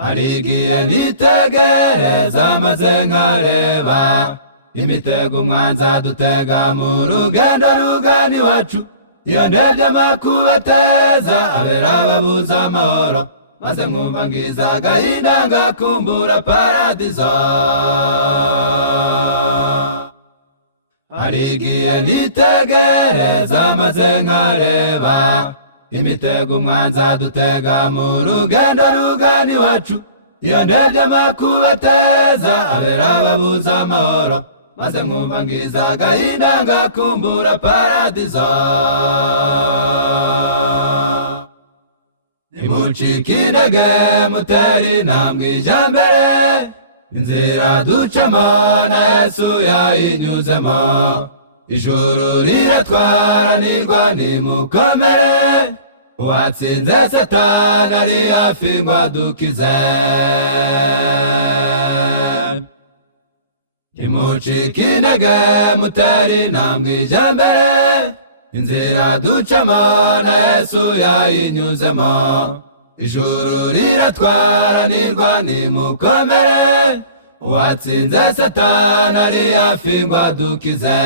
harigiye nitegereza maze nkareba imitego umwanzi adutega mu rugendo rugana iwacu. Iyo ndebye amakuba ateza abera babuza amahoro, maze nkumva ngize agahinda ngakumbura paradizo. Harigiye nitegereza maze nkareba imitego umwanzi adutega mu rugendo rugana iwacu. Iyo ndebye amakuba ateza abera babuza amahoro, maze nkumva ngize agahinda ngakumbura paradizo. Nimucike intege mutere intambwe ija mbere, inzira ducamo na Yesu yayinyuzemo. Ijuru riratwaranirwa nimukomere, uwatsinze Satani ari hafi ngo adukize. Nimucike intege mutere intambwe ija mbere, inzira ducamo na Yesu yayinyuzemo. Ijuru riratwaranirwa nimukomere, uwatsinze Satani ari hafi ngo adukize.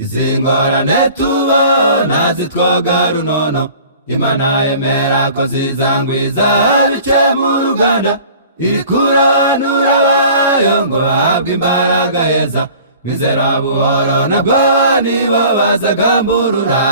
Izi ngorane tubona zitwoga runono, Imana yemera ko zizangwiza bice mu ruganda. Iri kurobanura abayo ngo bahabwe imbaraga heza, bizera buhoro nabwo nibo bazagamburura.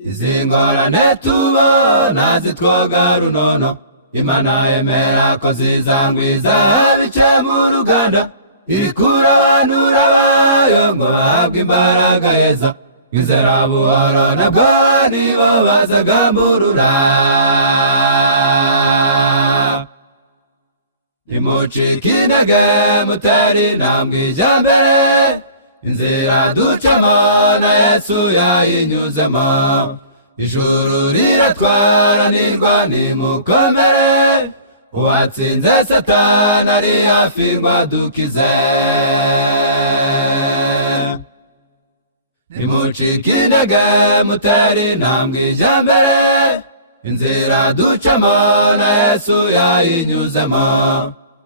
Izi ngorane tubona zitwoga runono, Imana yemera ko zizangwiza bice mu ruganda. Iri kurobanura abayo ngo bahabwe imbaraga heza, bizera buhoro nabwo nibo bazagamburura. Nimucike intege mutere intambwe ija mbere, inzira ducamo na Yesu yayinyuzemo. Ijuru riratwaranirwa nimukomere, uwatsinze Satani ari hafi ngo adukize. Nimucike intege mutere intambwe ija mbere, inzira ducamo na Yesu yayinyuzemo.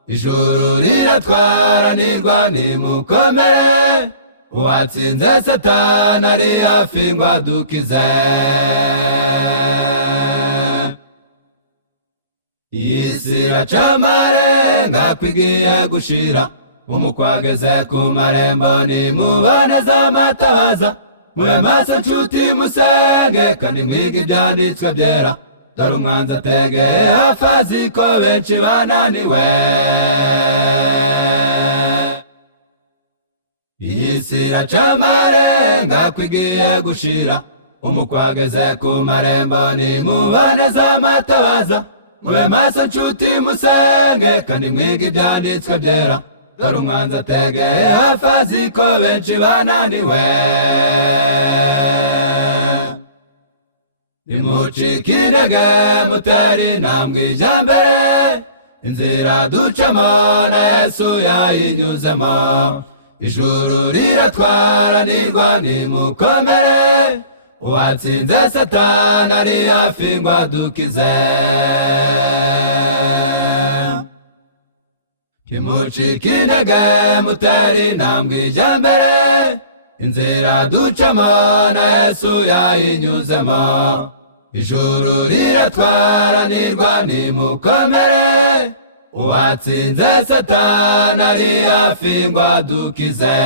Ijuru riratwaranirwa nimukomere, uwatsinze Satani ari hafi ngo adukize. Iyi si iraca amarenga kwigiye gushira, umukwageze ku marembo nimuboneza amatabaza. Mube maso nshuti musenge kandi mwige ibyanditswe byera, dore umwanzi ategeye hafi azi ko benshi bananiwe. Iyi si iraca amarenga kwigiye gushira, umukwageze ku marembo nimuboneza amatabaza. Mube maso nshuti musenge kandi mwige ibyanditswe byera, dore umwanzi ategeye hafi azi ko benshi bananiwe. Nimucike intege mutere intambwe ija mbere, inzira ducamo na Yesu yayinyuzemo. Ijuru riratwaranirwa nimukomere, uwatsinze Satani ari hafi ngo adukize. Nimucike intege mutere intambwe ija mbere, inzira ducamo na Yesu yayinyuzemo. Ijuru riratwaranirwa nimukomere, uwatsinze Satani ari hafi ngo adukize.